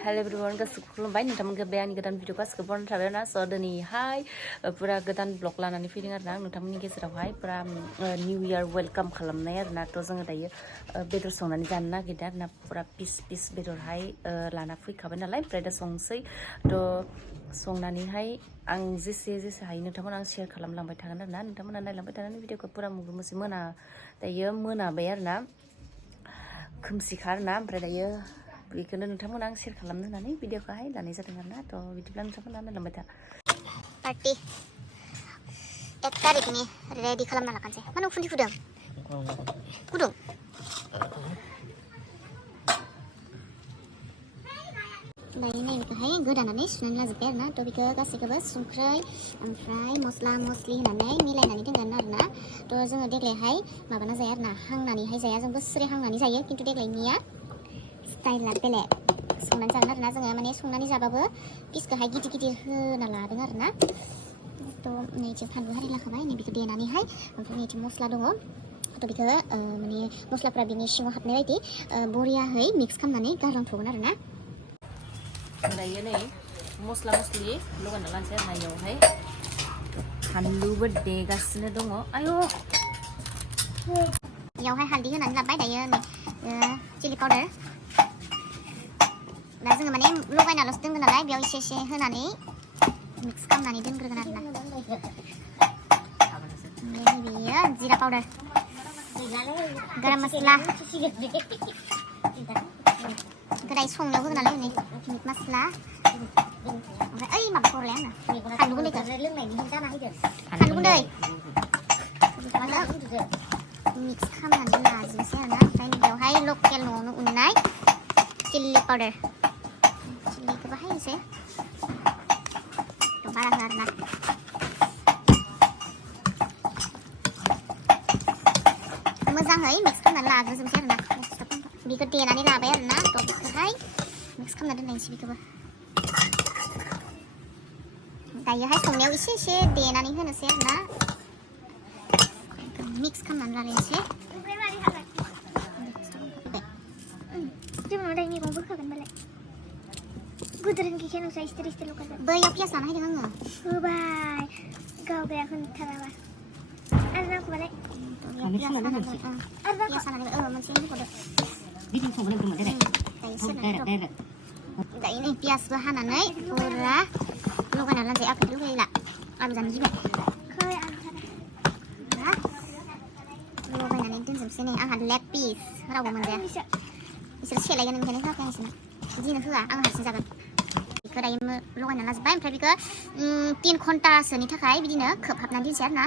Hello everyone, गासिबो खुलुमबाय नोंथांमोनखौ बे आंनि गोदान भिडिअ गासिबो बरायना थाबाय आरोना स' दिनैहाय पुरा गोदान ब्लग लानानै फैदों आरोना नोंथांमोननि गेजेरावहाय पुरा निउ इयार वेलकाम खालामनाय आरोना थ' जोङो दायो बेदर संनानै जानो नागिरदों आरोना पुरा पिस बेदरहाय लाना फैखाबाय नालाय ओमफ्राय दा संसै थ' संनानैहाय आं जेसे हायो नोंथांमोना आं शेयार खालामलांबाय थागोन आरोना नोंथांमोना नायलांबाय थानानै भिडिअखौ पुरा मुगै दायो मोनाबाय आरोना खोमसिखा आरोना ओमफ्राय दायो बेखौनो नोंथांमोना आं शेयार खालामनो होननानै भिडिअखौहाय लानाय जादों आरोना थ' बिदिब्ला नोंथांमोना नायलांबाय था पार्टी 1 तारिखनि रेडि खालामना लाखानोसै मानो उखुन्दै फुदों गुदुं दायो नायनोहाय गोदानानै सुनानै लाजोब्बाय आरोना थ' बेखौ गासैखौबो संख्रै ओमफ्राय मस्ला मस्लि होनानै मिलायनानै दोनगोन आरोना थ' जोङो देग्लायहाय माबाना जाया आरोना हांनानैहाय जाया जों बोसोरे हांनानै जायो खिन्थु देग्लायनिया स्टाइला बेलेग संनानै जागोन आरोना जोङो माने संनानै जाबाबो पिसखौहाय गिदिर होना लादों आरोना थ' नैथिं फानलु हारि लाखाबाय नै बेखौ देनानैहाय ओमफ्राय नैथिं मस्ला दङ थ' बेखौ माने मस्लाफ्रा बिनि सिङाव हाबनाय बायदि बरियाहै मिक्स खालामनानै गारलांथ'गोन आरोना दायो नै मस्ला मस्लि लगायना लानोसै आरोना इयावहाय फानलुबो देगासिनो दङ आयौ इयावहाय हालदै होनानै लाबाय दायो नै चिलि पाउडार दा जोङो माने लगायनाल'सो दोनगोन नालाय बेयाव एसे होनानै मिक्स खालामनानै दोनग्रोगोन आरोना बेयो जिरा पाउडार गरम मस्ला गोदाय संनायाव होगोन नालाय नै मिट मस्ला ओमफ्राय ओइ माबाखौ हरलाय आङो फानलु गुन्दैखौ फानलु गुन्दै मिक्स खालामनानै लाजोबनोसै आरोना ओमफ्राय बेयावहाय लकेल न'आवनो उननाय चिलि पाउडार चिलिखौ बाहायनोसै बारा होआ आरोना मोजाङै मिक्स खालामनानै लाग्रोजोबनोसै आरोना बेखौ देनानै लाबाय आरोना थ' बेखौहाय मिक्स खालामना दोननायसै बेखौबो दायोहाय संनायाव एसे देनानै होनोसै आरोना मिक्स खालामनानै लालायनोसै मैगं बोखागोन बालाय गोदोरनि गैखाया नोंस्रा इस्टेल लगायबाय बैयाव पियास लाना होदों आङो होबाय गाव गैया होनथाराबा आरो नांगौबालाय पियास लानानै मोनसे होबावदो भिडिअ संनो गोमोन दायो नै पियासबो हानानै पुरा लगायना लानोसै आखाइजों लगायला आलु जानो गिबाय लगायनानै दोनजोबसै नै आंहा लेग पिस रावबो मोनजाया बिसोर सेलायगोन ओंखायनो होआखै आं बिसोरनो बिदिनो होआ आं हारसिं जागोन बेखौ दायो लगायना लाजोब्बाय ओमफ्राय बेखौ 3 घन्टासोनि थाखाय बिदिनो खोबहाबनानै दोनसै आरोना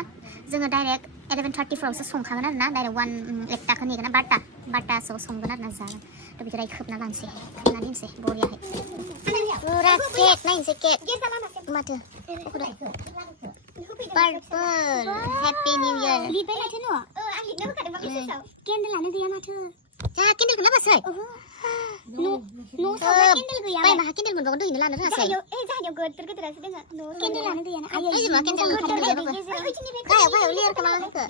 जोङो डाइरेक्ट 11:34आवसो संखागोन आरोना डाइरेक्ट 1 ताखौ नेगोन 12तासोआव संगोन आरोना जागोन थ' बेखौ दायो खोबना लानोसै खोबना दोनसै बरियाहै पुरा केक नायनोसै केक माथो पार्पल हेपि निउ इयार लिरबाय माथो न' आं लिरनो होखादोंमोन मेसेजाव केन्डेलानो गैया माथो जा केन्डेलखौ लाबोसै न' सावग्रा केन्डेल गैया बाय माहा केन्डेल मोनबावगोन दहैनो लानो रोङासै जाहानियाव गोदोरासो दोङो केन्डेलानो गैयाना आयै मा केन्डेल गाहायाव लेयारखौ मा होखो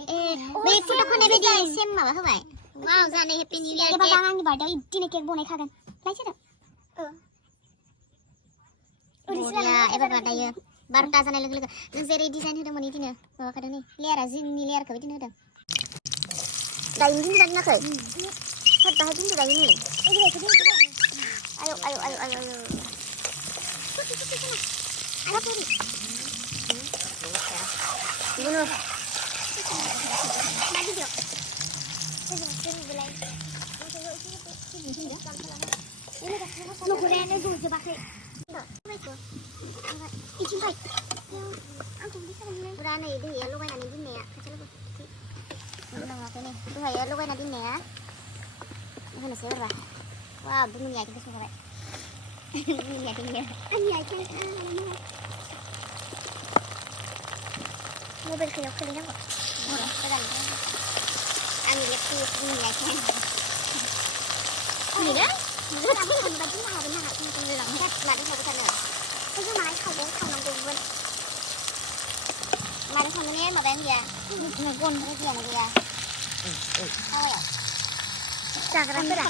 बै फुला फोनाय बायदि सेम माबा होबाय वाव जानो हेपि निउ इयार केक एबार आंनि बार्थडेआव इदिनो केक बनायखागोन लायसोरो एबार दायो 12ता जानाय लोगो लोगो नों जेरै डिजाइन होदोंमोन इदिनो माबाखादों नै लेयारा जोंनि लेयारखौ बिदिनो होदों दायो दिन जादोंनाखै थाब बाहाय दिन दायो नै आयौ bunuh udah nih itu ya लगायनानै दोननाया दहाय लगायना दोननाया होनोसै बारा वा बुंनि आथिंखौ संबाय बुंनि आथिं मबाइलखौ याव खोलैनांगौ गोदान आंनि लेपटप बुंनि आथिं खुलिना बायदि हागोन मानो सावबाय थानो जों माहाय खावनांगौमोन मानो खावनो माबायानो गैया गन गैयानो गैया जाग्राफोरा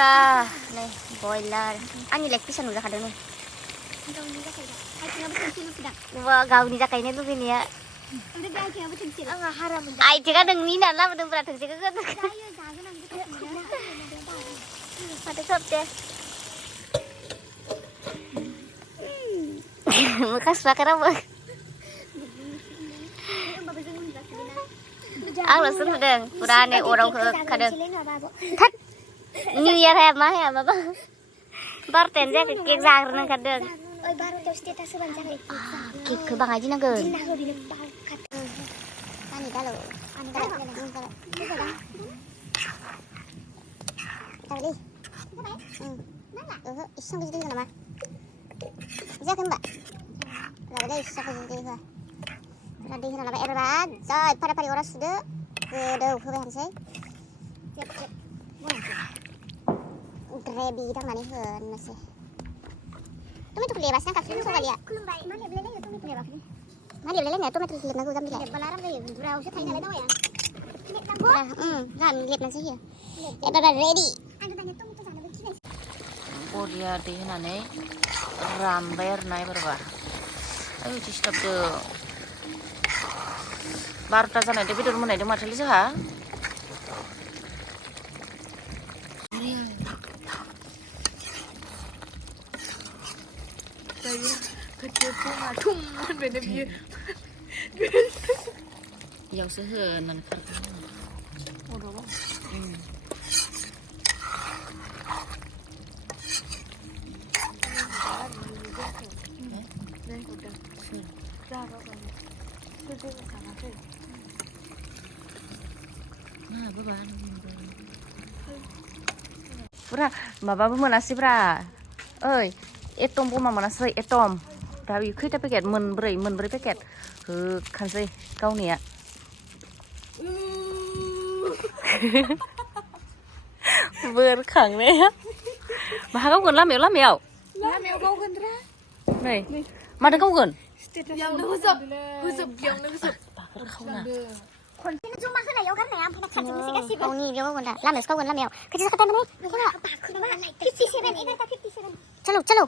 फुरा नै बयलार आंनि लेग पिसा नुजाखादों नै गावनि जाखायनो लुगैनाया आइथिंआ नोंनि होननानै लाबोदोंब्रा थोंसेखौ माथो खोबदे मोखां सुवाखै रावबो आंल'सो नुदों फुरा नै अराव होखादों थोद निउ इयार हाया मा हाया माबा 12 जायाखै केक जाग्रोनो ओंखारदों केकखौ बाङाय दिनांगोन इसेबां गिदिर नामा जायाखै होनबा लाबाय दै इसेबां गिदिर होआ दै होना लाबाय एबार जय फारि फारि अरा सुदो गोदौ होबाय थानोसै ग्रेभि दांनानै होनोसै टमेट'खौ लेबासो नांखासै सगालिया मा लेबलायलायो टमेट' लेबाखै मा लेबलायलायनाया टमेट' लेबनांगौ जाम्बिलाय लेबबोला आराम जायो बुरावसो थायो नालाय दावाया जाहानि लेबनासो होयो एबार रेडि बरिया दै होनानै रानबाय आरोना एबारबा ओइ डिस्टार्बदो 12ता जानायदो बेदर मोननायदो माथोलै जोंहा इयावसो हो होननानै खारगोन पुरा माबाबो मोनासैब्रा ओइ एटम बमा मोनासै एटम दा बे खैथा पेकेट मोनब्रै पेकेट होखानोसै गावनिया बोरखांनाया माहा गावगोन लामायाव गावगोनरा नै माथो गावगोन बेयावनो होजोब खनसेनो जमा होनायाव गारनाया ओमफ्राय खारजोबनोसै गासिबो गावनि बेयाव गावगोन दा लामायावसो गावगोन लामायाव खैथा जाखादों माने 57 चलो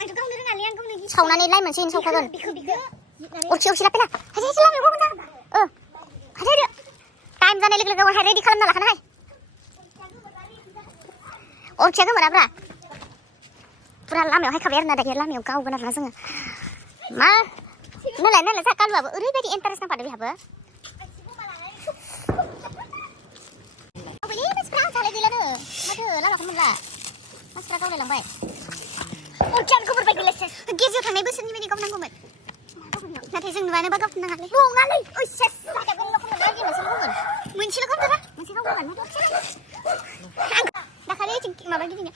आंथ' गावनो रोङालै आं गावनो सावनानै लाइ मोनसे सावखागोन अरखि लापेला हाय लामायाव गावगोन दा हाय टाइम जानाय लोगो लोगो हाय रेडि खालामना लाखानो हाय अरखिया गोमोराब्रा पुरा लामायाव हायखाबाय आरोना दायो लामायाव गावगोन आरोना जोङो मा नालाय जा कालुआबो ओरैबायदि इन्टारेस्ट नांफादो बेहाबो माथो लामाखौ मोनला मानसिफ्रा गावलायलांबाय अरखियानो गोबोरबाय गैलासो गेजेराव थांनाय बोसोरनि बायदि गावनांगौमोन नाथाय जों नुवानोबा गावनाङालै नङालै ओइ सेस मोनसेल' गावदोरा मोनसे गावगोन दाखालि माबा गिदिङो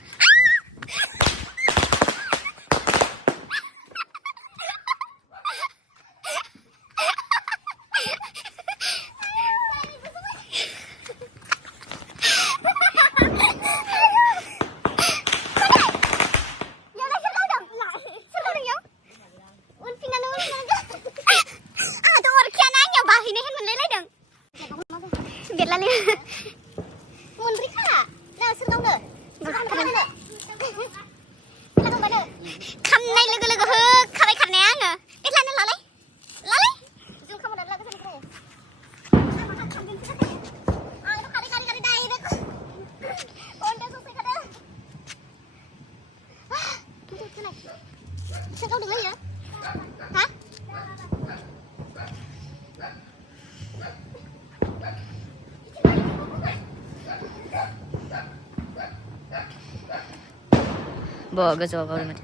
खामनाय लोगो लोगो होखाबाय खारनाया आङो एथलानो लालाय जों खामानियानो लागो जायो आंथ' खारै डाइरेक्ट अन्थाइ सौफैखादों सोर गावदोंलै इयो हा गोजौआव गावदों माथो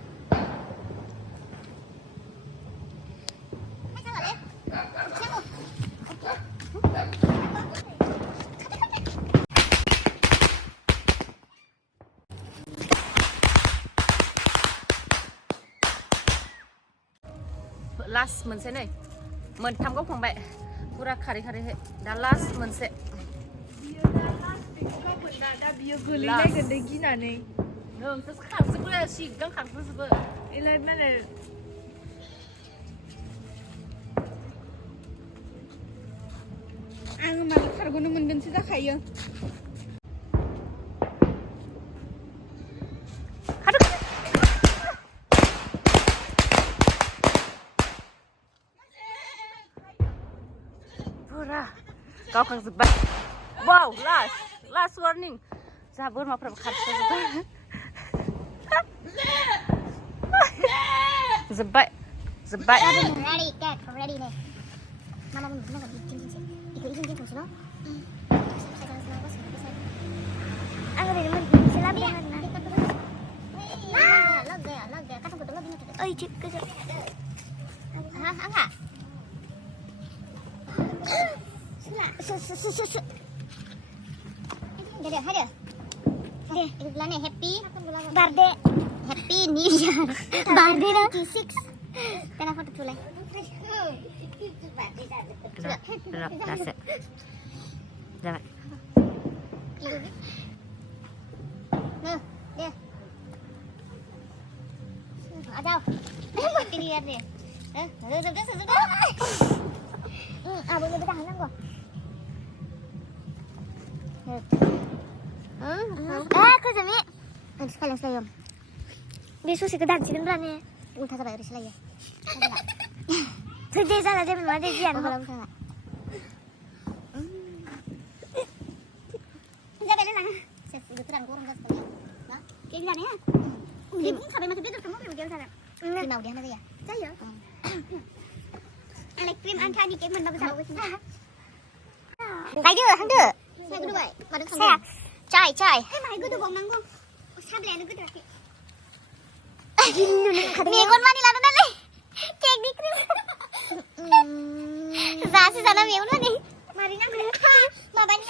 लास्ट मोनसे नै मोनथाम गावखांबाय पुरा खारै दा लास्ट मोनसे दा बियो गोलैलायगोन दै गिनानै नोंसो खारजोबो सिगां खारजोबो एलाय माने आङो माला खारग'नो मोनगोनसो जाखायो फुरा गावखांजोब्बाय वाव लास्ट वार्निं जोंहा बोरमाफ्राबो खारस्राजोब्बाय जोब्बाय ready cat ready nih mama mau bener nggak izin fungsi aku dari mana silap dengan lag ya kan aku tunggu bingung oh cik ke enggak ada deh itu bulannya happy birthday happy new year birthday 26 Kena foto dulu. That's it. Jangan. Nah, dia. Ada. Pilih lihat deh. Sudah. Boleh bertahan kok. Kejami. Nanti sekalian selayom. Besok sih kedan sih beneran Udah sampai udah selesai ya. Kerja sana aja memang ada jian. Belum salah. Enggak beli lah. Saya udah kurang kan sekali. Nah, kayak gimana ya? Dia pun sampai masuk dia terus mau dia sana. Di mau dia nanti ya. Saya. Elektrik angka ni kayak mana besar wis. Lagi hang de. Saya kudu baik. Saya. Cai. Hei, mai kudu bong nanggung. Sableng kudu lagi. Mie con mani là nó lên kek đi krim giá sẽ là mía luôn đi mà đi năm mà bánh